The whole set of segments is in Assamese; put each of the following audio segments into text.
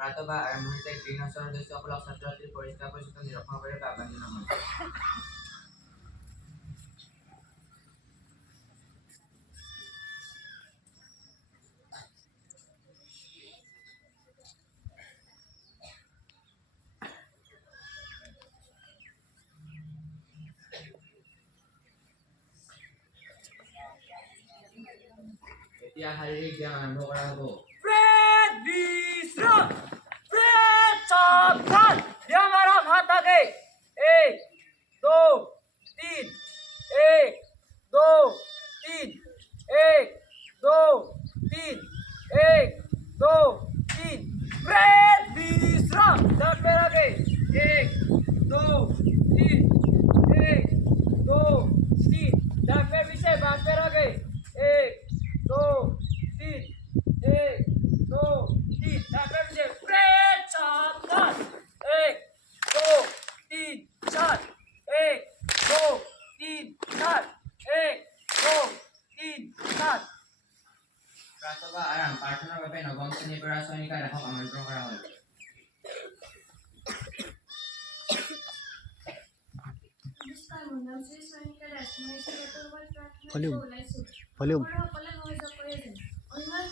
প্ৰাতঃ বা আৰম্ভণিতে গৃহস্থৰ সদস্যসকলক ছাত্ৰ-ছাত্ৰীৰ পৰিষ্কাৰ পৰিচ্ছন্নতা নিৰীক্ষণ কৰিবলৈ আহ্বান জনোৱা হয়। এতিয়া শাৰীৰিক ব্যায়াম আৰম্ভ কৰা হ'ব। বিশ্রাম সাবধান ব্যায়াম আরাম हाथ आगे 1 2 3 1 2 3 1 2 3 1 2 3 ब्रेथ विश्राम दांत पैर आगे 1 2 3 1 2 3 दांत पैर पीछे बात पैर आगे 1 2 3 1 2 3 दांत पैर पीछे ब्रेथ सावधान 1 2 3 4 1 2 3 4 1 2 3 4 প্ৰাতঃ বা আৰাম প্ৰাৰ্থনাৰ বাবে নৱম শ্ৰেণীৰ পৰা চয়নিকা দাসক আমন্ত্ৰণ কৰা হ'ল। নমস্কাৰ, মোৰ নাম শ্ৰী চয়নিকা দাস। মই স্কুলৰ প্ৰাৰ্থনা ভলিউম ওলাইছোঁ। ভলিউম সকলোৱে সহযোগ কৰি যেন অনুমান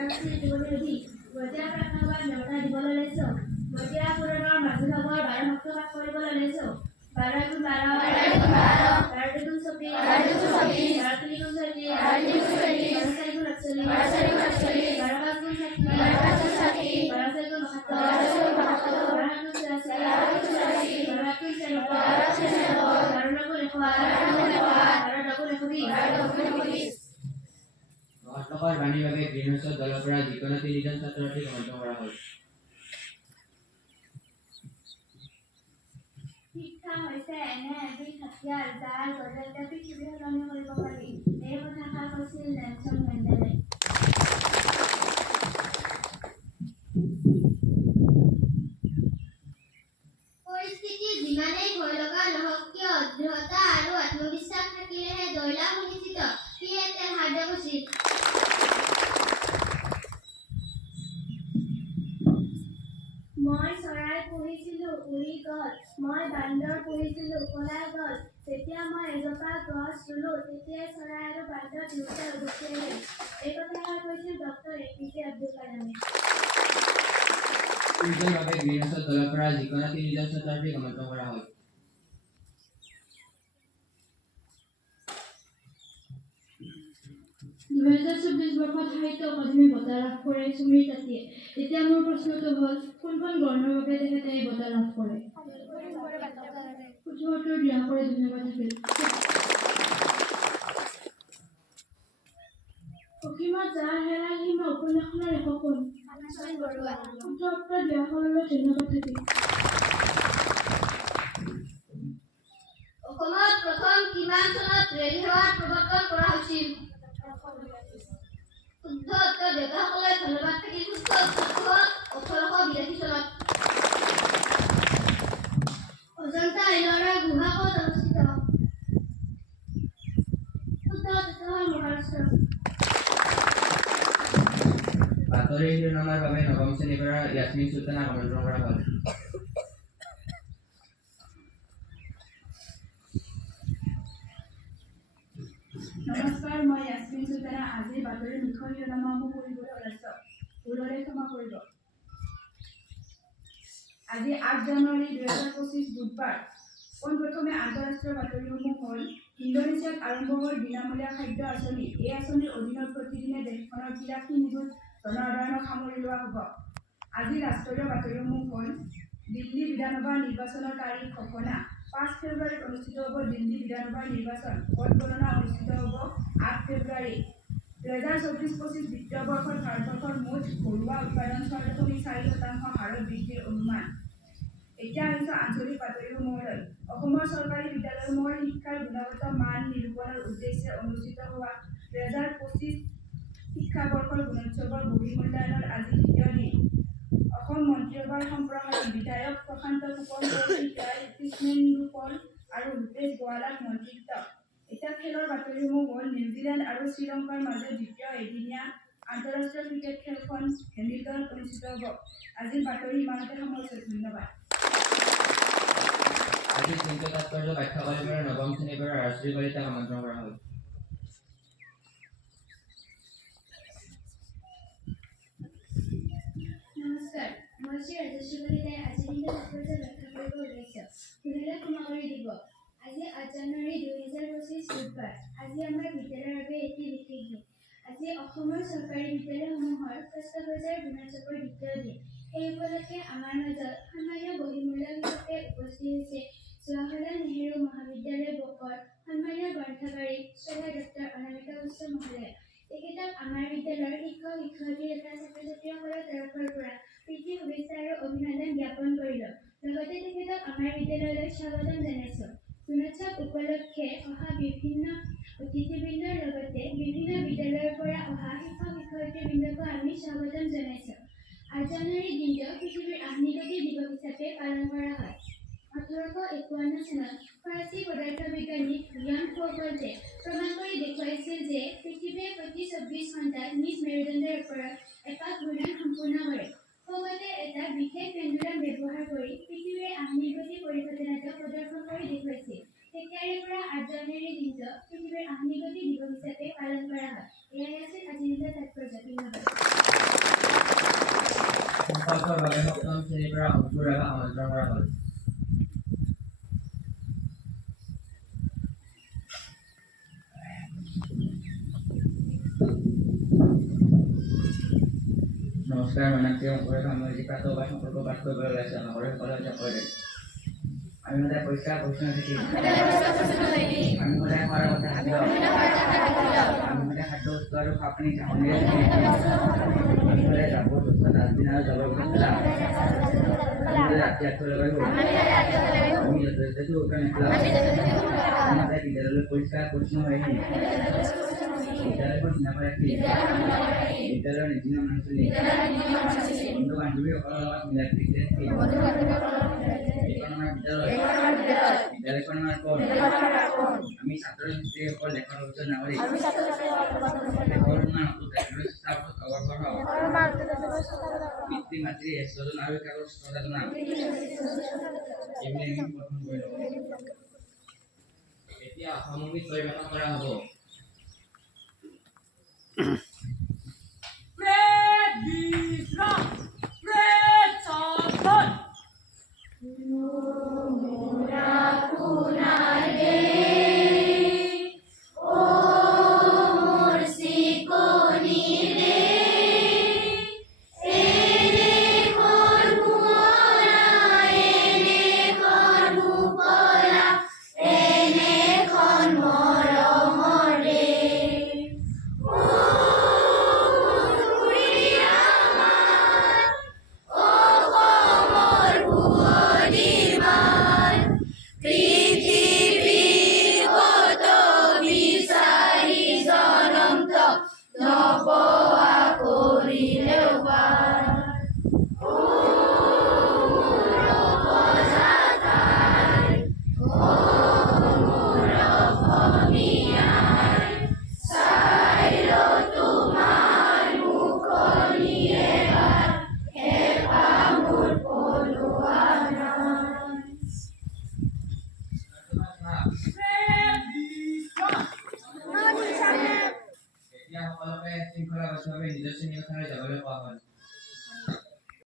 কাৰ্যসূচী দিবলৈ অধি বতীয়া প্ৰাৰ্থনাসভাত নেওতা দিবলৈ লৈছো। বতীয়া পুৰণৰ মাজুভাগৰ 12 শব্দ পাঠ কৰিবলৈ লৈছো। 12 × 12 12 × 24 12 × 24 12 × 3 = 40 12 × 4 = 48 12 × 5 = 60 12 × 6 = 60 12 × 7 = 72 মহাত্মকৰ বাণীৰ বাবে গ্ৰীণহাউচৰ দলৰ পৰা যিকোনো 3জন ছাত্ৰ-ছাত্ৰীক আমন্ত্ৰণ কৰা হ'ল। শিক্ষা হৈছে এনে এবিধ হাতিয়াৰ যাৰ জৰিয়তে পৃথিৱী সলনি কৰিব পাৰি। এই কথাষাৰ কৈছিল নেলছন মেণ্ডেলে। পৰিস্থিতি যিমানেই ভয় লগা নহওক কিয় দৃঢ়তা আৰু আত্মবিশ্বাস থাকিলেহে জয়লাভ সুনিশ্চিত। পিএছএল হাৰ্ডে মই চৰাই পুহিছিলোঁ, উৰি গ'ল। মই বান্দৰ পুহিছিলোঁ, পলাই গ'ল। যেতিয়া মই এজোপা গছ ৰুলো, তেতিয়াই চৰাই আৰু বান্দৰ দুয়োটা উভতি আহিল। এই কথাষাৰ কৈছিল ডক্টৰ APJ আব্দুল কালামে। সূৰ্যৰ বাবে গ্ৰীণহাউচৰ দলৰ পৰা যিকোনো 3জন ছাত্ৰ-ছাত্ৰীক আমন্ত্ৰণ কৰা হ'ল। 2024 বৰ্ষত সাহিত্য অকাডেমী বঁটা লাভ কৰে সুমীৰ তাঁতীয়ে। এতিয়া মোৰ প্ৰশ্নটো হ'ল, কোনখন গ্ৰন্থৰ বাবে তেখেতে এই বঁটা লাভ কৰে? উত্তৰ দিয়া কৰে, ধন্যবাদ থাকিল। অসীমত যাৰ হেৰাল সীমা উপন্যাসখনৰ লেখক কোন? উত্তৰ দিয়া সকললৈ ধন্যবাদ থাকিল। অসমত প্ৰথম কিমান চনত ৰেল সেৱাৰ প্ৰৱৰ্তন কৰা হৈছিল? শুদ্ধ উত্তৰ দেউতাসকলে ধন্যবাদ থাকিল। শুদ্ধ উত্তৰটো হ'ল 1882 চনত। অজন্তা এল'ৰা গুহা ক'ত অৱস্থিত? শুদ্ধ উত্তৰটো হ'ল মহাৰাষ্ট্ৰ। বাতৰিৰ শিৰোনামাৰ বাবে নৱম শ্ৰেণীৰ পৰা য়াসমিন চুলতানাক আমন্ত্ৰণ কৰা হ'ল। নমস্কাৰ, মই য়াসমিন চুলতানা। আজিৰ বাতৰিৰ মুখ্য শিৰোনামাসমূহ পঢ়িবলৈ ওলাইছোঁ। ভুলৰে ক্ষমা কৰিব। আজি 8 জানুৱাৰী 2025 বুধবাৰ। পোনপ্ৰথমে আন্তঃৰাষ্ট্ৰীয় বাতৰিসমূহ হ'ল, ইণ্ডোনেছিয়াত আৰম্ভ হ'ল বিনামূলীয়া খাদ্য আঁচনি। এই আঁচনিৰ অধীনত প্ৰতিদিনে দেশখনৰ 83 নিযুত জনসাধাৰণক সামৰি লোৱা হ'ব। আজি ৰাষ্ট্ৰীয় বাতৰিসমূহ হ'ল, দিল্লী বিধানসভা নিৰ্বাচনৰ তাৰিখ ঘোষণা। 5 ফেব্ৰুৱাৰীত অনুষ্ঠিত হ'ব দিল্লী বিধানসভাৰ নিৰ্বাচন। ভোট গণনা অনুষ্ঠিত হ'ব 8 ফেব্ৰুৱাৰী। 2024-25 বিত্তীয় বৰ্ষত ভাৰতবৰ্ষৰ মুঠ ঘৰুৱা উৎপাদন 6.4% হাৰত বৃদ্ধিৰ অনুমান। এতিয়া আহিছোঁ আঞ্চলিক বাতৰিসমূহলৈ। অসমৰ চৰকাৰী বিদ্যালয়সমূহৰ শিক্ষাৰ গুণগত মান নিৰূপণৰ উদ্দেশ্যে অনুষ্ঠিত হোৱা 2025 শিক্ষাবৰ্ষৰ গুণোৎসৱৰ বহিঃমূল্যায়নৰ আজি দ্বিতীয় দিন। অসম মন্ত্ৰীসভাৰ সম্প্ৰসাৰণ বিধায়ক প্ৰশান্ত ফুকন, কৃষ্ণেন্দু পল আৰু ৰূপেশ গোৱালাক মন্ত্ৰিত্ব। এতিয়া খেলৰ বাতৰিসমূহ হ'ল, নিউজিলেণ্ড আৰু শ্ৰীলংকাৰ মাজত দ্বিতীয় এদিনীয়া আন্তঃৰাষ্ট্ৰীয় ক্ৰিকেট খেলখন হেমিল্টনত অনুষ্ঠিত হ'ব। আজিৰ বাতৰি ইমানতে সামৰিছোঁ। ধন্যবাদ। আজি চিন্তু তাৎপৰ্য পাঠ্যক্ৰমৰ পৰা নৱম শ্ৰেণীৰ পৰা ৰাজশ্ৰী কলিতাক আমন্ত্ৰণ কৰা হ'ল। নমস্কাৰ, মই শ্ৰী ৰাজশ্ৰী কলিতাই আজিৰ দিনটো তাৎপৰ্য ব্যাখ্যা কৰিব ওলাইছোঁ। ভুলৰে ক্ষমা কৰি দিব। আজি 8 জানুৱাৰী 2025 বুধবাৰ। আজি আমাৰ বিদ্যালয়ৰ বাবে এটি বিশেষ দিন। আজি অসমৰ চৰকাৰী বিদ্যালয়সমূহৰ ষষ্ঠ পৰ্যায়ৰ গুণোৎসৱৰ দ্বিতীয় দিন। সেই উপলক্ষে আমাৰ মাজত সন্মানীয় বহিঃমূল্যক হিচাপে উপস্থিত হৈছে জৱাহৰলাল নেহৰু মহাবিদ্যালয় বকৰ সন্মানীয় গ্ৰন্থাগাৰিক শ্ৰদ্ধেয় ডক্টৰ অনামিকা বসু মহোদয়। তেখেতক আমাৰ বিদ্যালয়ৰ শিক্ষক-শিক্ষয়িত্ৰী তথা ছাত্ৰ-ছাত্ৰীসকলৰ তৰফৰ পৰা প্ৰীতি শুভেচ্ছা আৰু অভিনন্দন জ্ঞাপন কৰিলোঁ। লগতে তেখেতক আমাৰ বিদ্যালয়লৈ স্বাগতম জনাইছোঁ। গুণোৎসৱ উপলক্ষে অহা বিভিন্ন অতিথিবৃন্দৰ লগতে বিভিন্ন বিদ্যালয়ৰ পৰা অহা শিক্ষক-শিক্ষয়িত্ৰীবৃন্দকো আমি স্বাগতম জনাইছোঁ। 8 জানুৱাৰীৰ দিনটো পৃথিৱীৰ আগ্নেয়গিৰি দিৱস হিচাপে পালন কৰা হয়। 1851 চনত ফৰাচী পদাৰ্থ বিজ্ঞানী লিয়ন ফৌকল্টে প্ৰমাণ কৰি দেখুৱাইছিল যে পৃথিৱীয়ে প্ৰতি 24 ঘণ্টাত নিজ মেৰুদণ্ডৰ ওপৰত এপাক ঘূৰ্ণন সম্পূৰ্ণ কৰে। ফৌকল্টে এটা বিশেষ পেণ্ডুলাম ব্যৱহাৰ কৰি পৃথিৱীৰ আগ্নেয়গিৰি পৰিঘটনাটো প্ৰদৰ্শন কৰি দেখুৱাইছিল। তেতিয়াৰে পৰা 8 জানুৱাৰীৰ দিনটো পৃথিৱীৰ আগ্নেয়গিৰি দিৱস হিচাপে পালন কৰা হয়। এয়াই আছিল আজিৰ দিনটোৰ তাৎপৰ্য। ধন্যবাদ। সফলভাৱে সপ্তম শ্ৰেণীৰ পৰা অংকুৰ ৰাভাক আমন্ত্ৰণ কৰা হ'ল। নমস্কাৰ, মাননীয় অংকুৰে সামাজিক প্ৰাতঃ সম্পৰ্ক পাঠ কৰিবলৈ ওলাইছে। নগৰে সকলো হৈছে কৰে। আমি সদায় পৰিষ্কাৰ পৰিচ্ছন্ন থাকিম। আমি সদায় খোৱাৰ কথা খাদ্য। আমি সদায় খাদ্য বস্তু আৰু খোৱা পানী ঢাকনিৰে থাকিম। আমি সদায় জাবৰ জোথৰ ডাষ্টবিন আৰু জাবৰ পেলাম। আমি সদায় ৰাতি আঁঠুৱা লগাই শুম। আমি য'তে ত'তে উশাহ নেপেলাম। আমি সদায় বিদ্যালয়লৈ পৰিষ্কাৰ পৰিচ্ছন্ন হৈ আহিম। বিদ্যালয়খন ধুনীয়াকৈ ৰাখিম। বিদ্যালয়ৰ নীতি নিয়ম মানি চলিম। বন্ধু বান্ধৱীসকলৰ লগত মিলা প্ৰীতিৰে থাকিম। এইখন আমাৰ বিদ্যালয়। বিদ্যালয়খন আমাৰ কোণ। আমি ছাত্ৰ ছাত্ৰীসকল দেশৰ ভৱিষ্যত নাগৰিক। দেশৰ উন্নয়ন অটুট চেষ্টাৰ পথত অগ্ৰসৰ হওঁ। পিতৃ মাতৃৰ স্বজন আৰু শিক্ষকৰ শ্ৰদ্ধা জনাম। এইবুলি আমি প্ৰথম কৰি লওঁ। এতিয়া অসম সংগীত পৰিৱেশন কৰা হ'ব। Red Visa! Red Satan! এতিয়া সকলোকে শৃংখলাবদ্ধভাৱে নিজৰ শ্ৰেণীকোঠালৈ যাবলৈ কোৱা হ'ল।